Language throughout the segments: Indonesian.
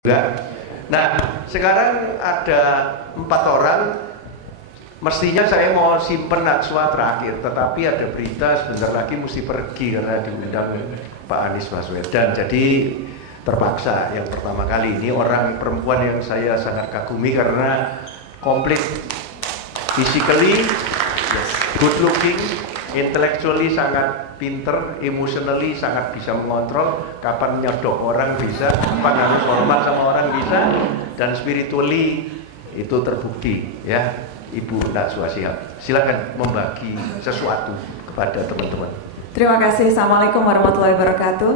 Enggak. Nah, sekarang ada 4 orang. Mestinya saya mau simpen Najwa terakhir, tetapi ada berita sebentar lagi mesti pergi karena diundang Pak Anies Baswedan. Jadi terpaksa. Yang pertama kali ini orang perempuan yang saya sangat kagumi karena komplit, physically good looking, intellectually sangat pinter, emotionally sangat bisa mengontrol, kapan nyodok orang bisa, kapan harus hormat sama orang bisa, dan spiritually itu terbukti ya. Ibu Najwa Shihab, silakan membagi sesuatu kepada teman-teman. Terima kasih. Assalamualaikum warahmatullahi wabarakatuh.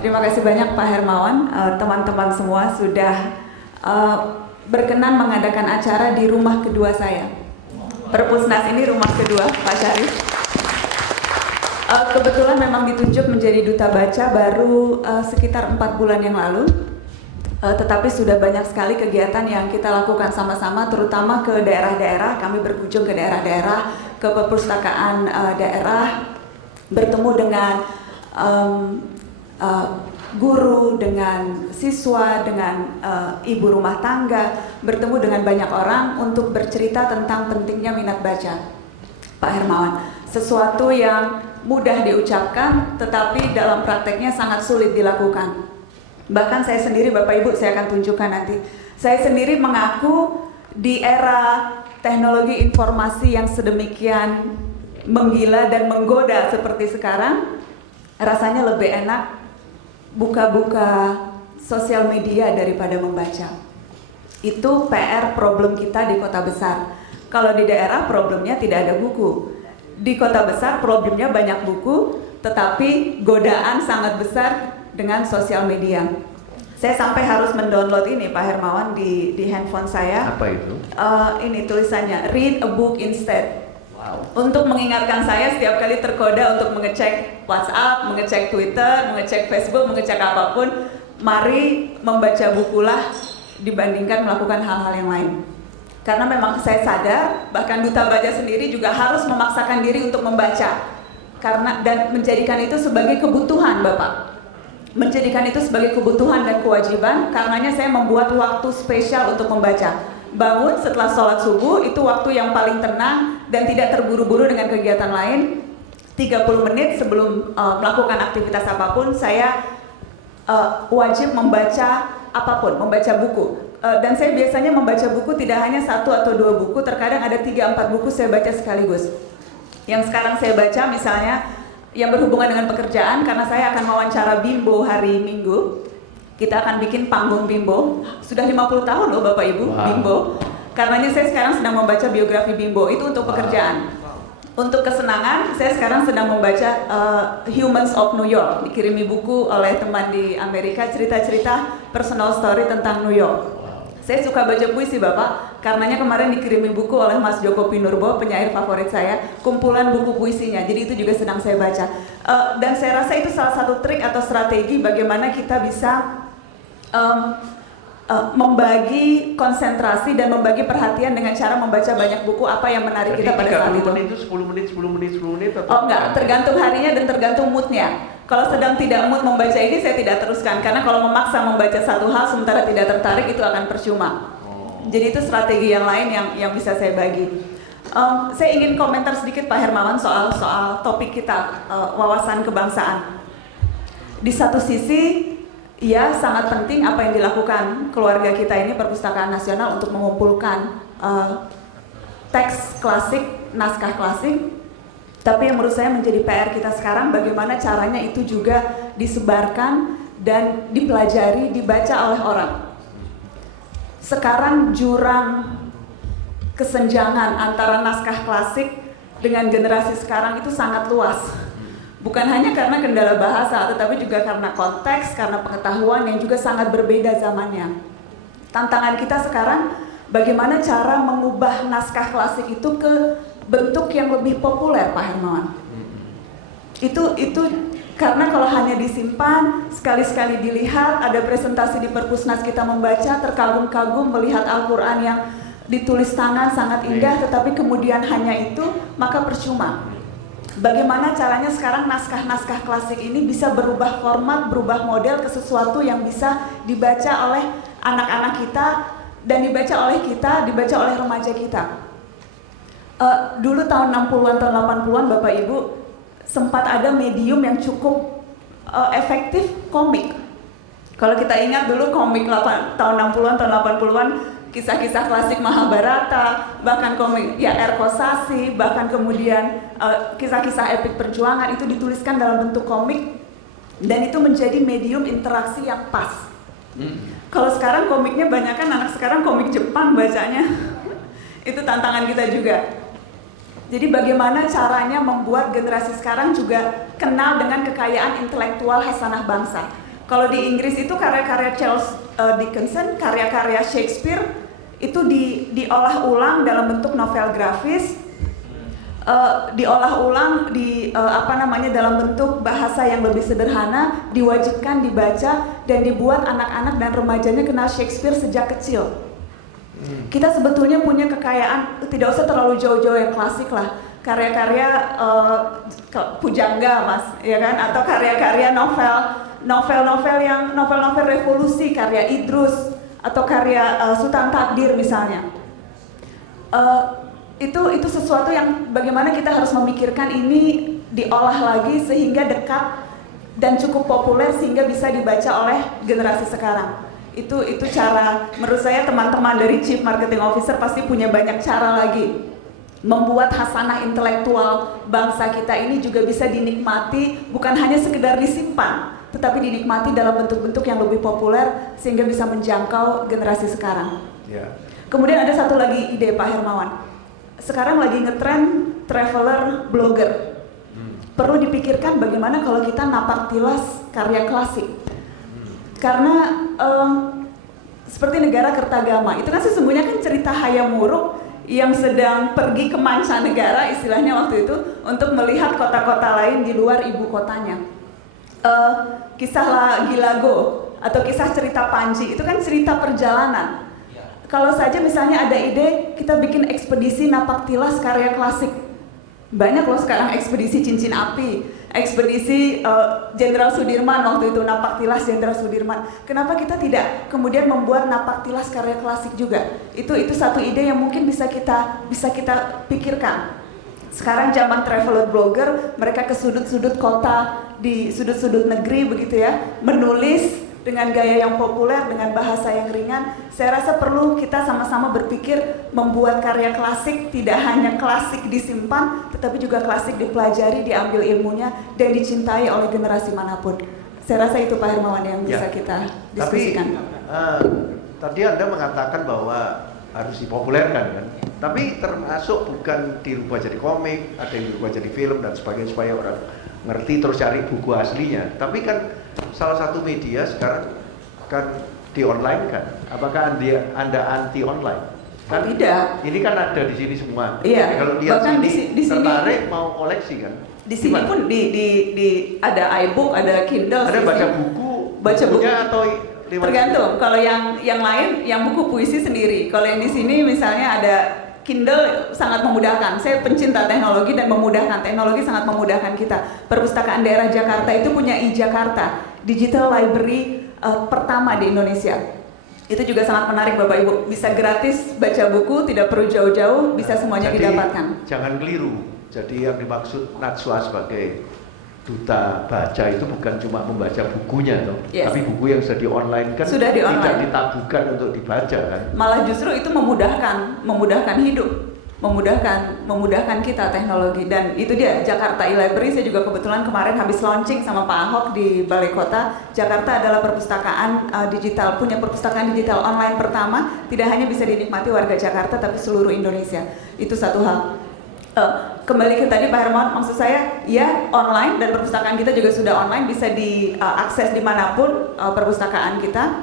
Terima kasih banyak Pak Hermawan, teman-teman semua sudah berkenan mengadakan acara di rumah kedua saya. Perpusnas ini rumah kedua Pak Syarif. Kebetulan memang ditunjuk menjadi duta baca baru sekitar 4 bulan yang lalu. Tetapi sudah banyak sekali kegiatan yang kita lakukan sama-sama, terutama ke daerah-daerah. Kami berkunjung ke daerah-daerah, ke perpustakaan daerah, bertemu dengan guru, dengan siswa, dengan ibu rumah tangga, bertemu dengan banyak orang untuk bercerita tentang pentingnya minat baca. Pak Hermawan, sesuatu yang mudah diucapkan tetapi dalam prakteknya sangat sulit dilakukan. Bahkan saya sendiri, Bapak Ibu, saya akan tunjukkan nanti. Saya sendiri mengaku di era teknologi informasi yang sedemikian menggila dan menggoda seperti sekarang, rasanya lebih enak buka-buka sosial media daripada membaca. Itu PR problem kita di kota besar. Kalau di daerah problemnya tidak ada buku. Di kota besar problemnya banyak buku, tetapi godaan sangat besar dengan sosial media. Saya sampai harus mendownload ini Pak Hermawan di handphone saya. Apa itu? Ini tulisannya, read a book instead. Wow. Untuk mengingatkan saya setiap kali tergoda untuk mengecek WhatsApp, mengecek Twitter, mengecek Facebook, mengecek apapun, mari membaca bukulah dibandingkan melakukan hal-hal yang lain. Karena memang saya sadar, bahkan duta baca sendiri juga harus memaksakan diri untuk membaca. Karena dan menjadikan itu sebagai kebutuhan, Bapak. Menjadikan itu sebagai kebutuhan dan kewajiban, karenanya saya membuat waktu spesial untuk membaca. Bangun setelah sholat subuh, itu waktu yang paling tenang dan tidak terburu-buru dengan kegiatan lain. 30 menit sebelum melakukan aktivitas apapun, saya wajib membaca apapun, membaca buku. Dan saya biasanya membaca buku tidak hanya 1 atau 2 buku, terkadang ada 3-4 buku saya baca sekaligus. Yang sekarang saya baca misalnya yang berhubungan dengan pekerjaan, karena saya akan wawancara Bimbo hari Minggu. Kita akan bikin panggung Bimbo. Sudah 50 tahun loh Bapak Ibu, wow. Bimbo. Karenanya saya sekarang sedang membaca biografi Bimbo, itu untuk pekerjaan. Untuk kesenangan, saya sekarang sedang membaca Humans of New York. Dikirimi buku oleh teman di Amerika, cerita-cerita personal story tentang New York. Saya suka baca puisi Bapak, karenanya kemarin dikirimi buku oleh Mas Joko Pinurbo, penyair favorit saya, kumpulan buku puisinya, jadi itu juga sedang saya baca. Dan saya rasa itu salah satu trik atau strategi bagaimana kita bisa membagi konsentrasi dan membagi perhatian dengan cara membaca banyak buku apa yang menarik kita pada saat itu. Menit itu 10 menit atau? Oh enggak, tergantung harinya dan tergantung moodnya. Kalau sedang tidak mood membaca ini saya tidak teruskan, karena kalau memaksa membaca satu hal sementara tidak tertarik itu akan percuma. Jadi itu strategi yang lain yang bisa saya bagi. Saya ingin komentar sedikit Pak Hermawan soal topik kita, wawasan kebangsaan. Di satu sisi, ya sangat penting apa yang dilakukan keluarga kita ini, Perpustakaan Nasional, untuk mengumpulkan teks klasik, naskah klasik. Tapi yang menurut saya menjadi PR kita sekarang, bagaimana caranya itu juga disebarkan dan dipelajari, dibaca oleh orang. Sekarang jurang kesenjangan antara naskah klasik dengan generasi sekarang itu sangat luas. Bukan hanya karena kendala bahasa, tetapi juga karena konteks, karena pengetahuan yang juga sangat berbeda zamannya. Tantangan kita sekarang, bagaimana cara mengubah naskah klasik itu ke bentuk yang lebih populer, Pak Hermawan. Itu karena kalau hanya disimpan, sekali-sekali dilihat, ada presentasi di Perpusnas kita membaca, terkagum-kagum melihat Al-Quran yang ditulis tangan sangat indah, tetapi kemudian hanya itu, maka percuma. Bagaimana caranya sekarang naskah-naskah klasik ini bisa berubah format, berubah model ke sesuatu yang bisa dibaca oleh anak-anak kita dan dibaca oleh kita, dibaca oleh remaja kita. Dulu tahun 60-an, tahun 80-an Bapak Ibu sempat ada medium yang cukup efektif, komik. Kalau kita ingat dulu komik tahun 60-an, tahun 80-an, kisah-kisah klasik Mahabharata, bahkan komik ya Erko Sasi, bahkan kemudian kisah-kisah epik perjuangan itu dituliskan dalam bentuk komik dan itu menjadi medium interaksi yang pas. Kalau sekarang komiknya banyak kan anak sekarang komik Jepang bacanya. Itu tantangan kita juga. Jadi bagaimana caranya membuat generasi sekarang juga kenal dengan kekayaan intelektual hasanah bangsa. Kalau di Inggris itu karya-karya Charles Dickens, karya-karya Shakespeare itu diolah ulang dalam bentuk novel grafis, diolah ulang dalam bentuk bahasa yang lebih sederhana, diwajibkan dibaca dan dibuat anak-anak dan remajanya kenal Shakespeare sejak kecil. Kita sebetulnya punya kekayaan, tidak usah terlalu jauh-jauh yang klasik lah, karya-karya pujangga mas, ya kan, atau karya-karya novel revolusi, karya Idrus atau karya Sultan Takdir misalnya. Itu sesuatu yang bagaimana kita harus memikirkan ini diolah lagi sehingga dekat dan cukup populer sehingga bisa dibaca oleh generasi sekarang. Itu cara, menurut saya teman-teman dari Chief Marketing Officer pasti punya banyak cara lagi membuat hasanah intelektual bangsa kita ini juga bisa dinikmati, bukan hanya sekedar disimpan, tetapi dinikmati dalam bentuk-bentuk yang lebih populer sehingga bisa menjangkau generasi sekarang. Kemudian ada satu lagi ide Pak Hermawan. Sekarang lagi ngetren traveler blogger. Perlu dipikirkan bagaimana kalau kita napak tilas karya klasik. Karena seperti negara Kertagama, itu kan sesungguhnya kan cerita Hayam Wuruk yang sedang pergi ke mancanegara istilahnya waktu itu untuk melihat kota-kota lain di luar ibu kotanya. Kisah Gilago atau kisah cerita Panji itu kan cerita perjalanan. Kalau saja misalnya ada ide kita bikin ekspedisi napak tilas karya klasik, banyak loh sekarang ekspedisi cincin api, ekspedisi Jenderal Sudirman waktu itu, napak tilas Jenderal Sudirman. Kenapa kita tidak kemudian membuat napak tilas karya klasik juga? Itu satu ide yang mungkin bisa kita pikirkan. Sekarang zaman traveler blogger, mereka ke sudut-sudut kota, di sudut-sudut negeri begitu ya, menulis dengan gaya yang populer, dengan bahasa yang ringan. Saya rasa perlu kita sama-sama berpikir membuat karya klasik tidak hanya klasik disimpan, tetapi juga klasik dipelajari, diambil ilmunya, dan dicintai oleh generasi manapun. Saya rasa itu Pak Hermawan yang bisa kita diskusikan. Tadi Anda mengatakan bahwa harus dipopulerkan kan? Tapi termasuk bukan dirubah jadi komik, ada yang dirubah jadi film dan sebagainya supaya orang ngerti terus cari buku aslinya. Tapi kan salah satu media sekarang kan di online kan. Apakah Anda anti online? Kan tidak. Ini kan ada di sini semua. Iya. Kalau lihat bahkan sini, di sini tertarik mau koleksi kan? Di sini pun ada iBook, ada Kindle. Ada baca bukunya atau tergantung. Kalau yang lain, yang buku puisi sendiri. Kalau yang di sini misalnya ada Kindle, sangat memudahkan. Saya pencinta teknologi dan memudahkan. Teknologi sangat memudahkan kita. Perpustakaan daerah Jakarta itu punya e-Jakarta, digital library pertama di Indonesia. Itu juga sangat menarik Bapak Ibu. Bisa gratis baca buku, tidak perlu jauh-jauh, bisa semuanya didapatkan. Jangan keliru. Jadi yang dimaksud Najwa sebagai duta baca itu bukan cuma membaca bukunya toh, tapi buku yang sudah di-online kan sudah tidak ditabuhkan untuk dibaca kan. Malah justru itu memudahkan hidup, memudahkan kita teknologi. Dan itu dia Jakarta e-Library. Saya juga kebetulan kemarin habis launching sama Pak Ahok di Balai Kota. Jakarta adalah perpustakaan digital, punya perpustakaan digital online pertama, tidak hanya bisa dinikmati warga Jakarta tapi seluruh Indonesia. Itu satu hal. Kembali ke tadi Pak Hermawan, maksud saya ya online, dan perpustakaan kita juga sudah online, bisa diakses dimanapun perpustakaan kita.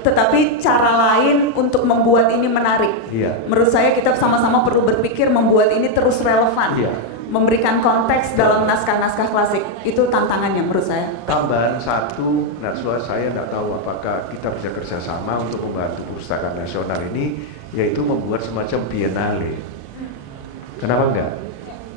Tetapi cara lain untuk membuat ini menarik. Menurut saya kita sama-sama perlu berpikir membuat ini terus relevan, memberikan konteks dalam naskah-naskah klasik. Itu tantangannya menurut saya. Tambahan satu, Najwa, saya tidak tahu apakah kita bisa kerjasama untuk membantu perpustakaan nasional ini, yaitu membuat semacam biennale. Kenapa enggak?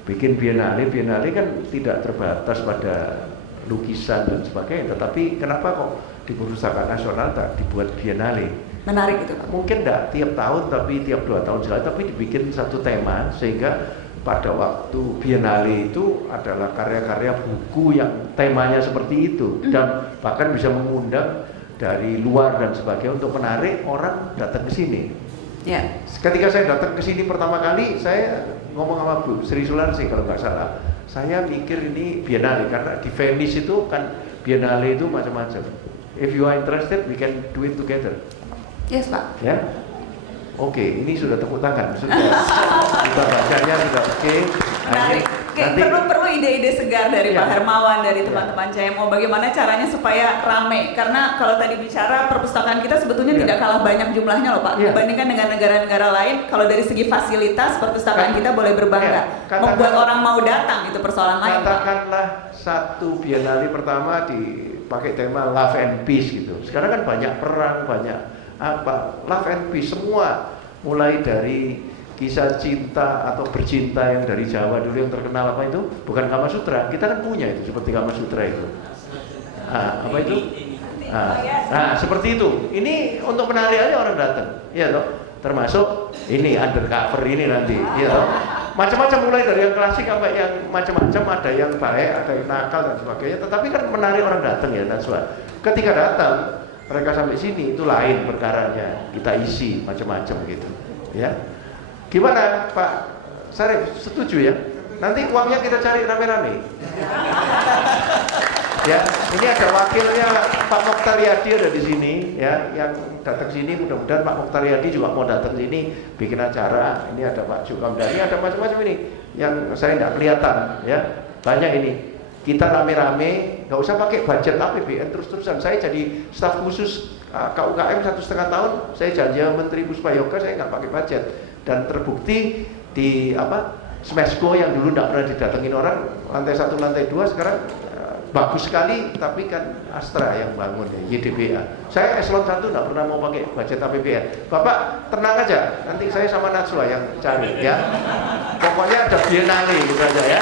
Bikin biennale kan tidak terbatas pada lukisan dan sebagainya, tetapi kenapa kok di Perpustakaan Nasional tak dibuat biennale. Menarik itu Pak. Mungkin tidak tiap tahun, tapi tiap 2 tahun sekali, tapi dibikin satu tema sehingga pada waktu biennale itu adalah karya-karya buku yang temanya seperti itu dan bahkan bisa mengundang dari luar dan sebagainya untuk menarik orang datang ke sini. Ya. Ketika saya datang ke sini pertama kali, saya ngomong sama Bu Sri Sularsi kalau nggak salah, saya mikir ini biennale karena di Venice itu kan biennale itu macam-macam. If you are interested, we can do it together. Yes Pak. Ya, oke, ini sudah tepuk tangan, sudah kita bacanya sudah oke. Menarik. Perlu ide-ide segar dari Ya. Pak Hermawan, dari teman-teman CMO. Bagaimana caranya supaya rame? Karena kalau tadi bicara perpustakaan kita sebetulnya Ya. tidak kalah banyak jumlahnya loh Pak. Ya. Dibandingkan dengan negara-negara lain, kalau dari segi fasilitas perpustakaan kita boleh berbangga. Ya. Membuat orang mau datang itu persoalan lain Pak. Katakanlah satu biennale pertama dipakai tema love and peace gitu. Sekarang kan banyak perang, banyak apa, love and peace semua, mulai dari kisah cinta atau bercinta yang dari Jawa dulu yang terkenal apa itu, bukan Kama Sutra, kita kan punya itu seperti Kama Sutra itu. Apa itu? Seperti itu. Ini untuk menarik aja orang datang, ya toh. Termasuk ini undercover ini nanti, ya toh. Macam-macam mulai dari yang klasik sampai yang macam-macam, ada yang baik, ada yang nakal dan sebagainya. Tetapi kan menarik orang datang ya, Najwa. Ketika datang mereka sampai sini itu lain perkaranya, kita isi macam-macam gitu, ya. Gimana Pak Sarif, setuju ya? Nanti uangnya kita cari rame-rame. Ya, ini ada wakilnya Pak Mokhtar Yadi ada di sini, ya, yang datang sini. Mudah-mudahan Pak Mokhtar Yadi juga mau datang sini bikin acara. Ini ada Pak Jukamdani, ada macam-macam ini yang saya tidak kelihatan, ya. Banyak ini. Kita rame-rame, nggak usah pakai budget APBN terus-terusan. Saya jadi staf khusus KUKM 1,5 tahun. Saya janji sama Menteri Puspayoga, saya nggak pakai budget. Dan terbukti di Smesco yang dulu tidak pernah didatengin orang, lantai 1, lantai 2 sekarang bagus sekali, tapi kan Astra yang bangun ya, YDBA. Saya eselon 1 tidak pernah mau pakai budget APBN. Bapak tenang aja, nanti saya sama Najwa yang cari ya. Pokoknya ada biennale gitu aja ya.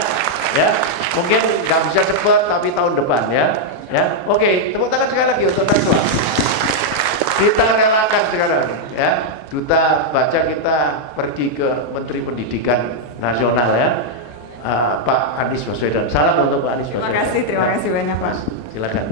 Ya, mungkin nggak bisa cepat tapi tahun depan ya. Ya, oke, tepuk tangan sekali lagi untuk Najwa. Kita relakan sekarang ya, duta baca kita pergi ke Menteri Pendidikan Nasional ya, Pak Anies Baswedan. Salam untuk Pak Anies Baswedan. Terima kasih banyak Pak. Silakan.